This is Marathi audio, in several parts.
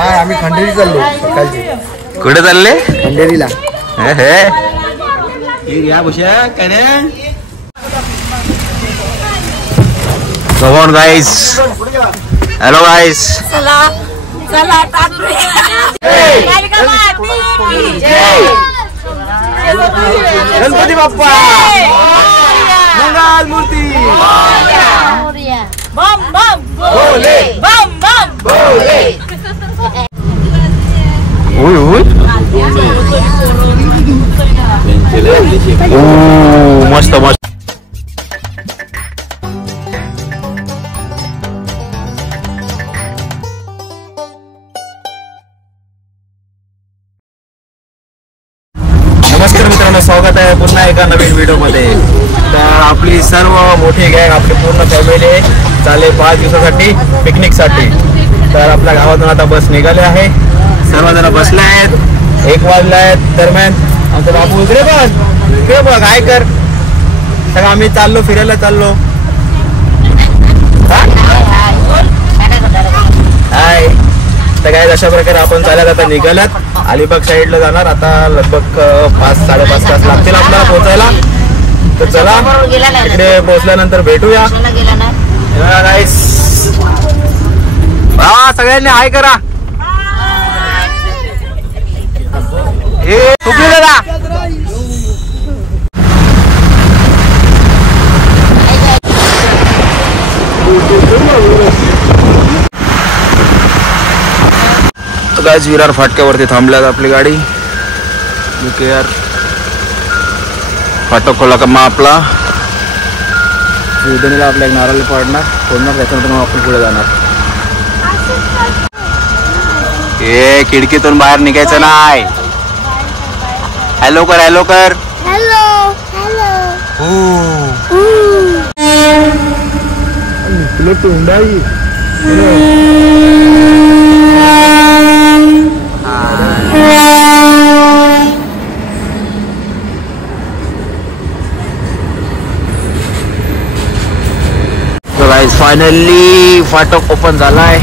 आम्ही खंडेरी चाललो सकाळची. कुठे चालले? खंडेरीला. Come on guys. Hello guys. Ganpati Bappa मंगल मूर्ती. बम बम भोले बम बम भोले. मस्त मस्त. नमस्कार मित्रांनो, स्वागत आहे पुन्हा एका नवीन व्हिडिओ मध्ये. तर आपली सर्व मोठी गँग, आपली पूर्ण फॅमिली चालले 5 दिवसासाठी पिकनिक साठी. तर आपल्या गावातून आता बस निघाले आहे. सर्वजण बसले आहेत. 1 वाजले आहेत दरम्यान. आमचा बाबू इकडे बघ काय कर सगळं. आम्ही चाललो फिरायला चाललो. हाय. तर काय अशा प्रकारे आपण चालत आता निघालात. अलिबाग साईडला जाणार. आता लगभग 5-5.5 तास लागतील आपल्याला पोहोचायला. तर चला इकडे पोहोचल्यानंतर भेटूया. सगळ्यांनी हाय करा. दादा गाइस विरार फाटक्यावरती थांबल्यात आपली गाडी. यार फाटक खोला का मग आपला उदनीला आपल्या एक नारळ फोडणार. त्याच्यानंतर मग आपण पुढे जाणार. हे खिडकीतून बाहेर निघायचं नाही. हॅलो कर हॅलो कर. Hello hello. फायनली फाटक ओपन झालाय.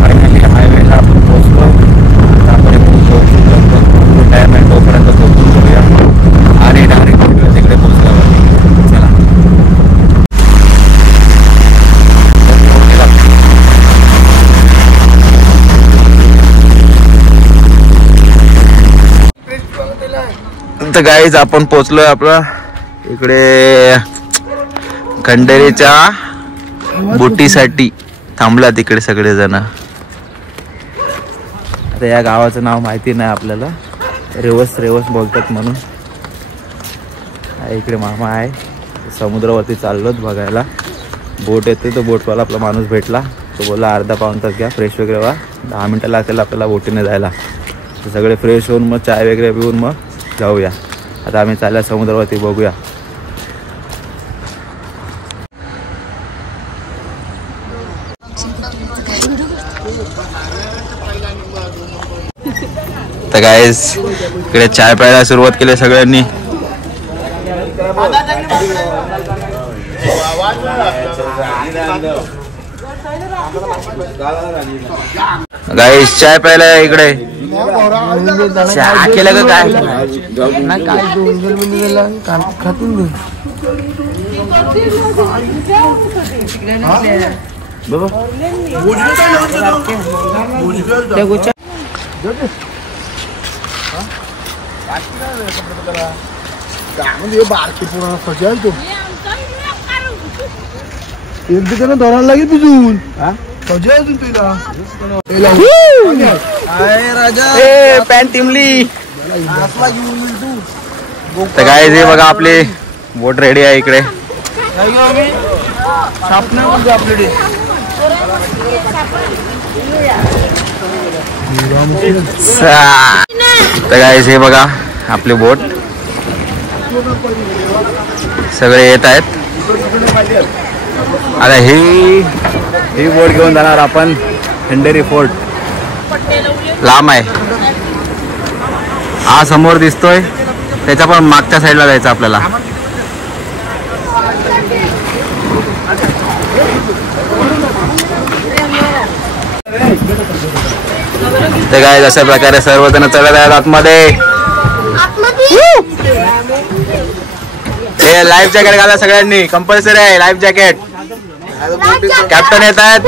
फायनली हायवेला आपण पोहोचलो. टाइम आहे तोपर्यंत पोहोचून जाऊया आणि डायरेक्ट भेटूया तिकडे पोहोचल्यावरती. चला. तर गाईज आपण पोहोचलोय आपला इकडे खंडेरीच्या बोटीसाठी थांबला तिकडे सगळेजण. आता या गावाचं नाव माहिती नाही आपल्याला. रेवस बोलतात म्हणून. इकडे मामा आहे. समुद्रावरती चाललोत बघायला. बोट येते. तो बोटवाला आपला माणूस भेटला. तो बोलला अर्धा-पाऊण तास घ्या, फ्रेश वगैरे व्हा, 10 मिनटं लागतील आपल्याला बोटीने जायला. तर सगळे फ्रेश होऊन मग चाय वगैरे पिऊन मग जाऊया. आता आम्ही चालल्या समुद्रावरती, बघूया. तर गाईस इकडे चाय प्यायला सुरुवात केली सगळ्यांनी. गाईस चाय प्यायला इकडे. चहा केलं का काय? एक दिवसानं धरायला लागेल पिजून. पॅन्ट टिमली. तर काय हे बघा आपली बोट रेडी आहे इकडे. तर काय हे बघा आपली बोट. सगळे येत आहेत. आता ही बोट घेऊन जाणार आपण खंडेरी फोर्ट. लांब आहे. हा समोर दिसतोय त्याच्या पण मागच्या साईडला जायचं आपल्याला. ते काय अशा प्रकारे सर्वजण चढत आहेत आतमध्ये. हे लाईफ जॅकेट घाला सगळ्यांनी, कंपल्सरी आहे लाईफ जॅकेट. कॅप्टन येत आहेत.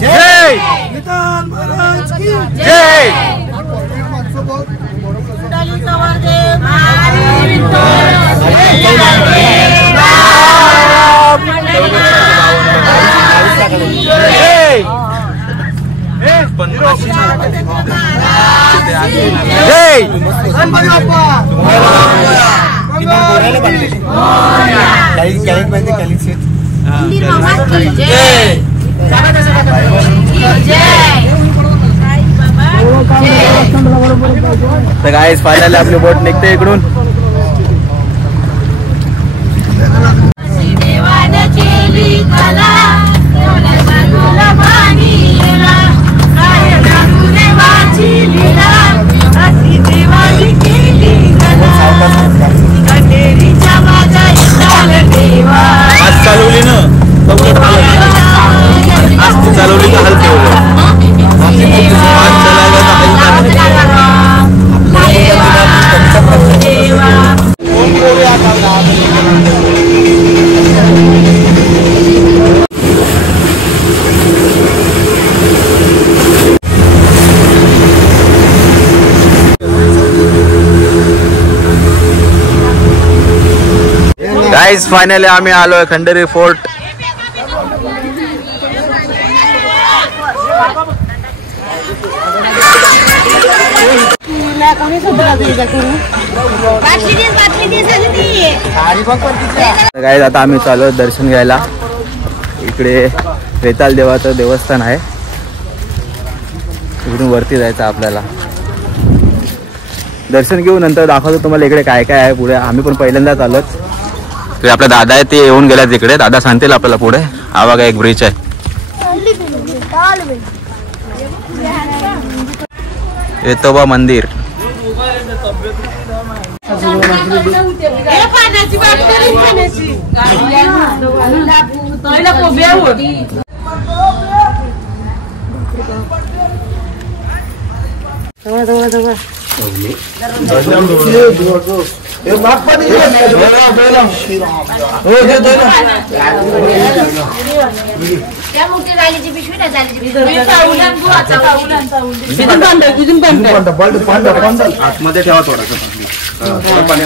जय जय. तर गाईस फायनली आपली बोट निघते इकडून. आज चालवली ना आज चालवली का हलके गाइस. फायनली आम्ही आलोय खंडेरी फोर्ट. गाइस आता आम्ही चालू दर्शन घ्यायला. इकडे वेताल देवाचं देवस्थान आहे. इकडून वरती जायचं आपल्याला. दर्शन घेऊन नंतर दाखवतो तुम्हाला इकडे काय काय आहे पुढे. आम्ही पण पहिल्यांदाच आलोच. आपले दादा आहे ते येऊन गेल्यात तिकडे. दादा सांगतील आपल्याला पुढे. हा बघा एक ब्रिज आहे. वेतोबा मंदिर. आतमध्ये ठेवा थोडासा पाणी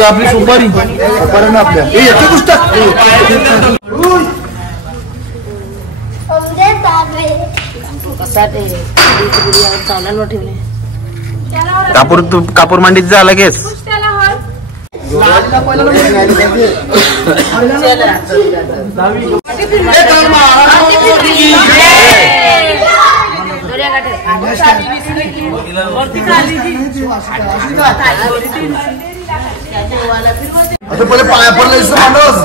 आपली सुपारी आपल्या कापूर मांडीत जा लगेच. पहिले पाया पडलं माणूस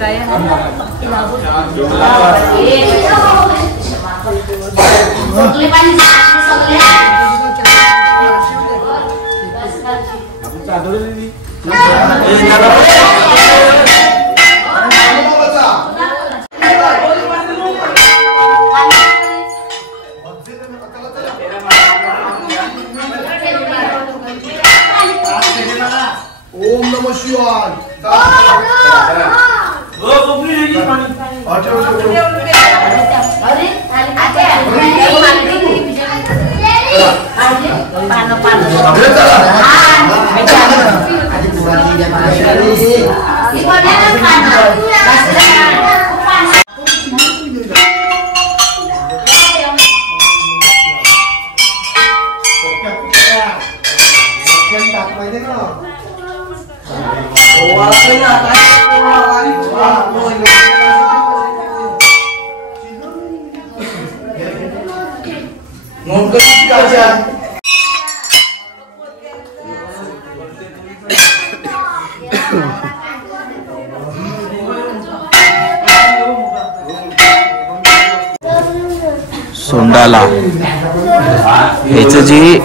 काय सोंडाला ह्याची जी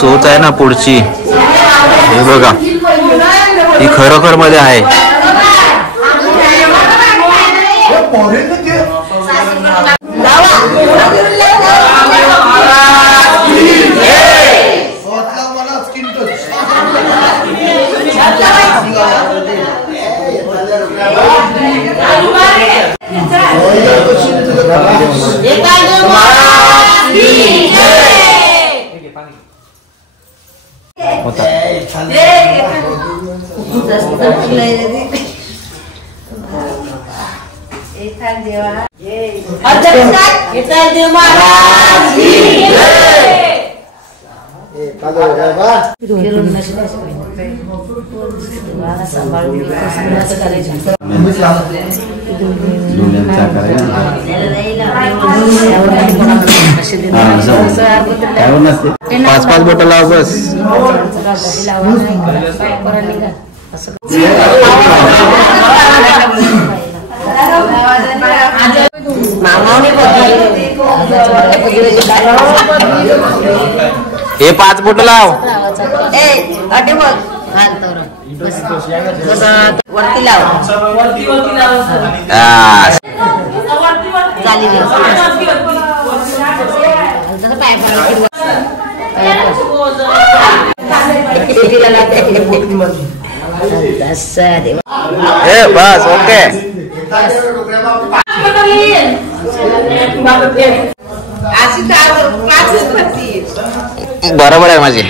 चोच आहे ना पुढची, हे बघा, ही खरोखर मध्ये आहे. पाच पाच बोटं लाव बस. हे 5 बोट लाव. वरती लाव. बस ओके. बरोबर आहे माझी.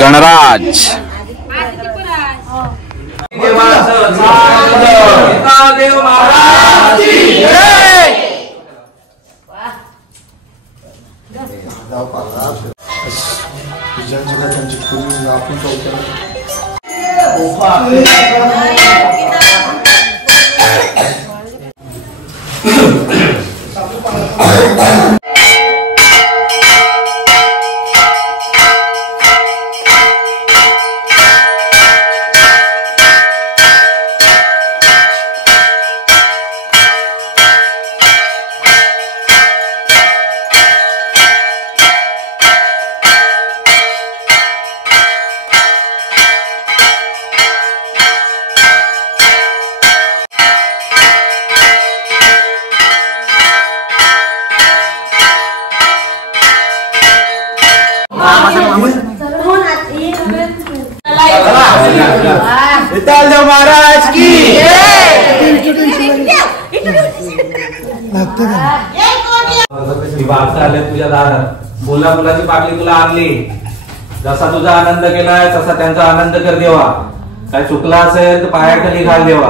गणराज महाराज की आले तुझ्या दारात. बोला मुलाची पाकळी तुला आणली. जसा तुझा आनंद केलाय तसा त्यांचा आनंद कर देवा. काय चुकला असेल तर पायाखाली घाल देवा.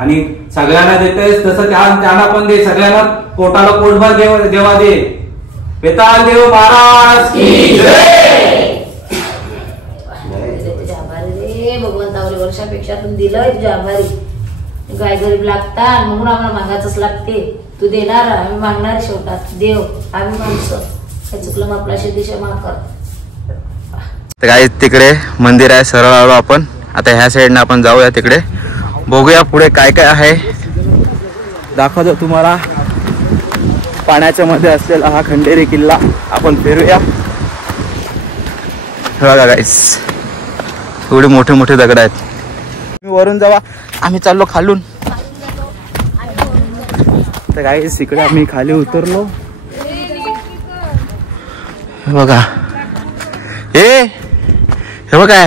आणि सगळ्यांना देतेस तसं त्यांना पण दे. सगळ्यांना पोटाला पोटभर देवा दे. बेताल देव महाराज की जय. भगवंतावर वर्षापेक्षा तू दिलंय, तुझ्या आभारी. गाय गरीब लागतात म्हणून आम्हाला मागायचंच लागते. तू देणार, आम्ही मागणार. शेवटात देव आम्ही माणसं. हे चुकलं मग आपला दिशा माफ कर. तर काय तिकडे मंदिर आहे, सरळ आलो आपण. आता ह्या साईडने आपण जाऊया तिकडे, बघूया पुढे काय काय आहे. दाखवतो तुम्हाला पाण्याच्या मध्ये असलेला हा खंडेरी किल्ला. आपण फिरूया. बघा गाईस, एवढे मोठे मोठे दगड आहेत. तुम्ही वरून जावा, आम्ही चाललो खालून. तर गाईस इकडे आम्ही खाली उतरलो. बघा हे बघा,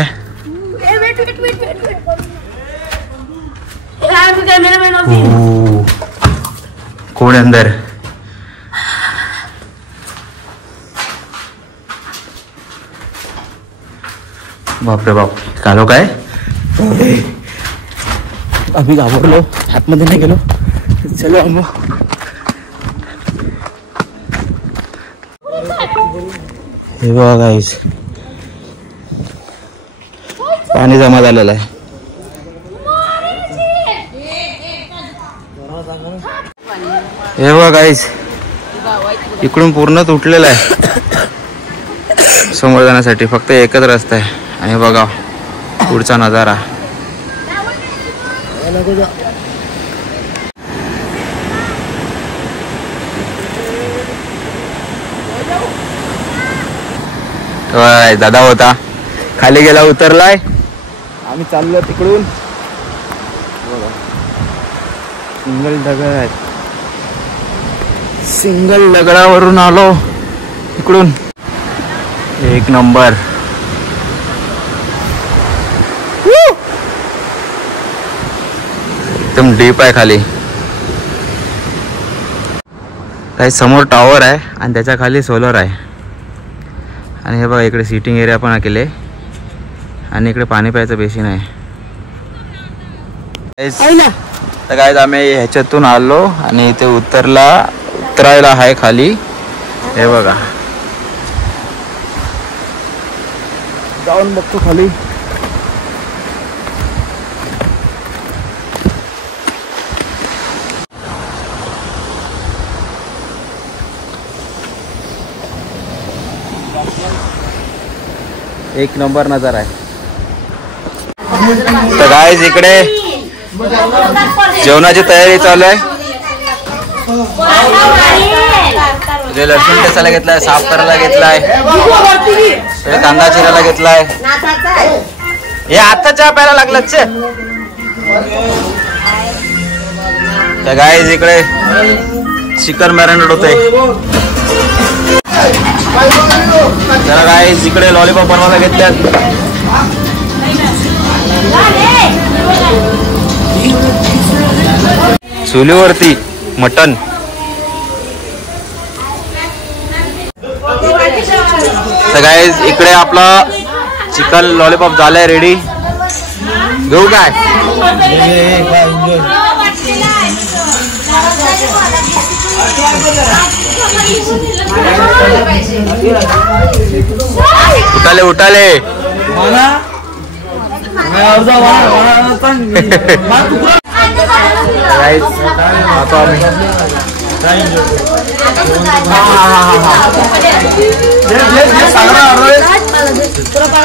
कोण अंदर? बापरे बाप, कालो काय? आम्ही घाबरलो, आतमध्ये नाही गेलो. चलो आम्ही. हे बघा गाईस, पाणी जमा झालेलं आहे. हे बघा गाईस, इकडून पूर्ण तुटलेलं आहे. समोर जाण्यासाठी फक्त एकच रस्ता आहे. आणि बघा पुढचा नजारा. दादा होता, खाली गेला, उतरलाय. आम्ही चाललो तिकडून. सिंगल दगड आहेत, सिंगल दगडावरून आलो इकडून. एक नंबर. एकदम डीप आहे खाली. काही समोर टॉवर आहे आणि त्याच्या खाली सोलर आहे. आणि हे बघा इकडे सिटिंग एरिया पण केले. आणि इकडे पाणी प्यायचं बेसिन आहे. तर काय आम्ही ह्याच्यातून आलो आणि इथे उतरायला आहे खाली. हे बघा, जाऊन बघतो खाली. एक नंबर नजारा आहे. तर गाईज इकडे जेवणाची तयारी चालू आहे. लसूण ठेचायला घेतलाय, साफ करायला घेतलाय, कांदा चिरायला घेतलाय. हे आता चहा प्यायला लागलाच. तर गाईज इकडे चिकन मॅरिनेट होते. जरा गाईज इकडे लॉलीपॉप बनवायला घेतल्यात. चुलीवरती मटन. तर गाईज इकडे आपला चिकन लॉलीपॉप झालाय रेडी. घेऊ काय? उठाले उठाले.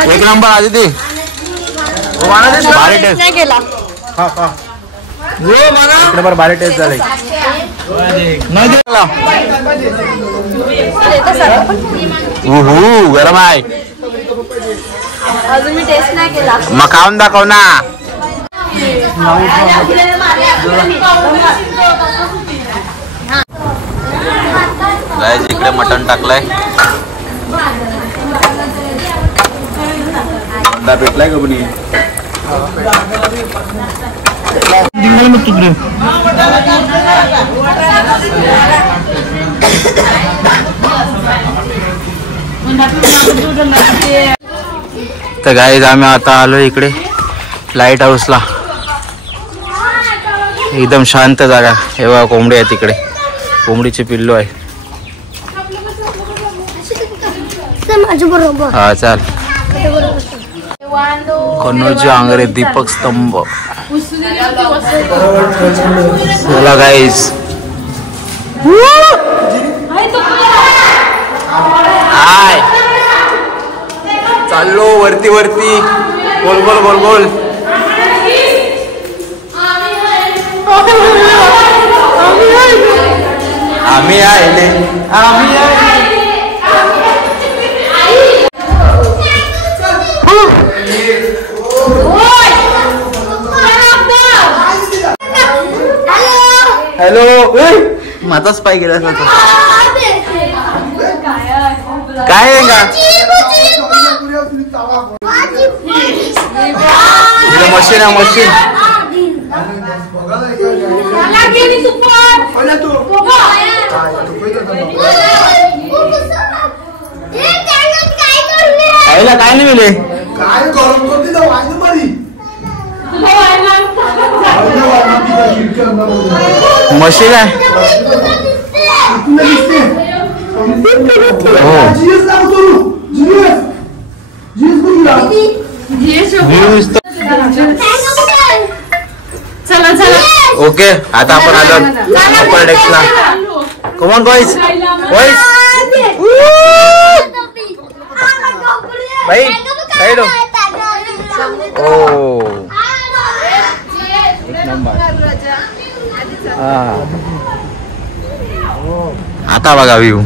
एक नंबर आधी ती भारी टेस्ट. एक नंबर भारी टेस्ट झाले. गरम आहे. अजून मी टेस्ट नाही केला. मग खाऊन दाखव ना. गाईज इकडे मटण टाकलाय. अंडा भेटलाय का कोणी? तर गाईज आम्ही आता आलो इकडे लाईट हाऊसला. एकदम शांत जागा. हे बघा कोंबडी आहे तिकडे, कोंबडीचे पिल्लू आहे. हा चाल. कन्नौज आंग्रे दीपक स्तंभ. चला गाईज. हाय चाललो वरती वरती. गोल गोल गोल गोल. आम्ही आहे. हॅलो. माझाच पाय गेला काय आहे का? मशीन आहे मशीन. पहिला तू आईला काय नाही मिळे काय गरम करते ना वाजलं बरी मशीन आहे चला चला ओके आता आपण आलो अपर डेक्सला कमॉन बॉईज बॉईज भाई साइड हो ओ एक नंबर आता बघा व्ह्यू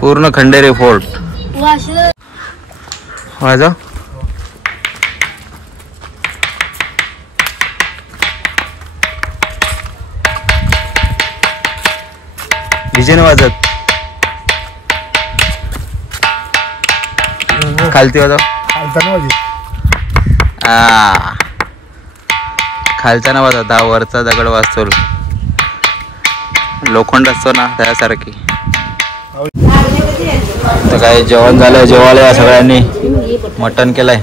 पूर्ण खंडेरी फोर्ट वाजा डीजे वाजत खालती वाजव खालचा ना वाजवता वरचा दगड वाजतो लोखंड असतो ना त्यासारखी तर काय जेवण झालं जेवायला या सगळ्यांनी मटण केलंय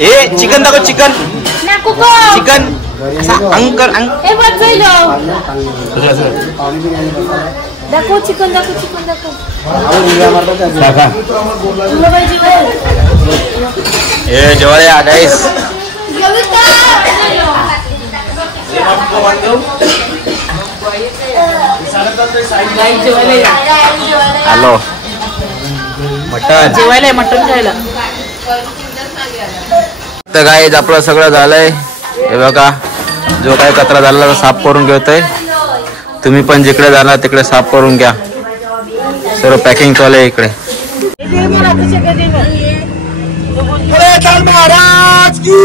ए चिकन दाखव चिकन चिकन अंकर दाखव चिकन दाखव चिकन दाखव ए जेवायला गाईस हॅलो मटन जेवायला मटण खायला तर गाईज आपलं सगळं झालंय हे बघा जो काही कचरा झाला तो साफ करून घेतोय तुम्ही पण जिकडे जाणार तिकडे साफ करून घ्या सर्व पॅकिंग चालू आहे इकडे महाराज की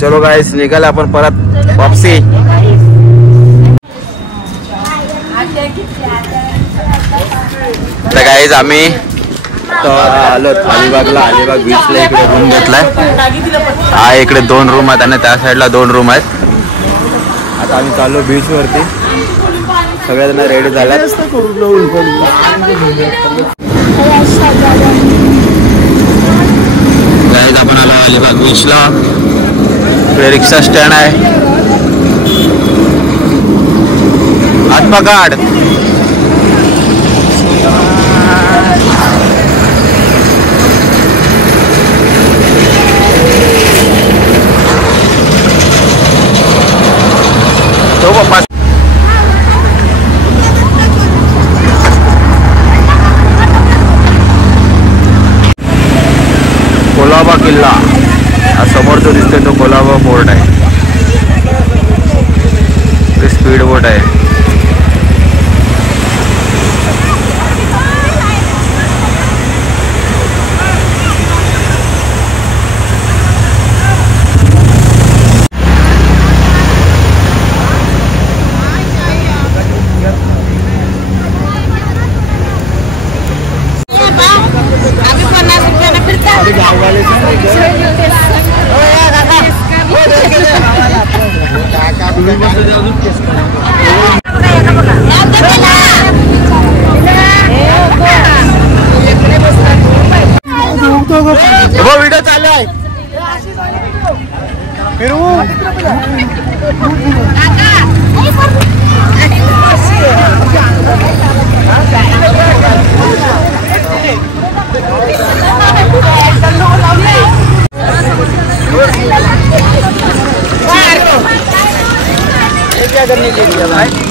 चलो गाईस निघाले आपण परत वापसी तर गाईज आम्ही आलो अलिबागला अलिबाग बीचला इकडे रूम घेतलाय हा इकडे 2 रूम आहेत आणि त्या साईडला 2 रूम आहेत आता आम्ही चाललो बीच वरती सगळेजण रेडी झाल्यात गाईज आपण आलो अलिबाग बीचला इकडे रिक्षा स्टँड आहे हात पकड तो पप्पा कोलाबा किल्ला समोर जो दिसतोय तो कोलाबा फोर्ट आहे स्पीड बोट आहे व्हिडिओ चालू आहे क्या करने के लिए भाई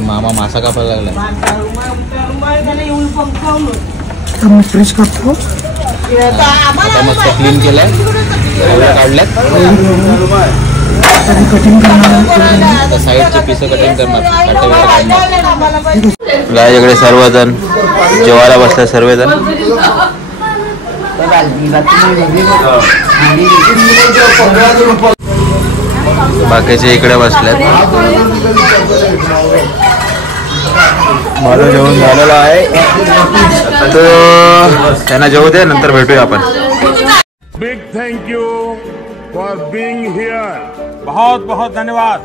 मामा मासा कापायला लागला. फ्रेश करतो. आता मस्त क्लीन केलंय, काढल्यात. साईडचे पीस कटिंग करणार. गायकडे सर्वजण जेवायला बसले, सर्वजण. बाकीचे इकडे बसलेत. माझं जेवण झालेलं आहे, तर त्यांना जेवू दे, नंतर भेटूया आपण. Big thank you for being here. बहुत बहुत धन्यवाद.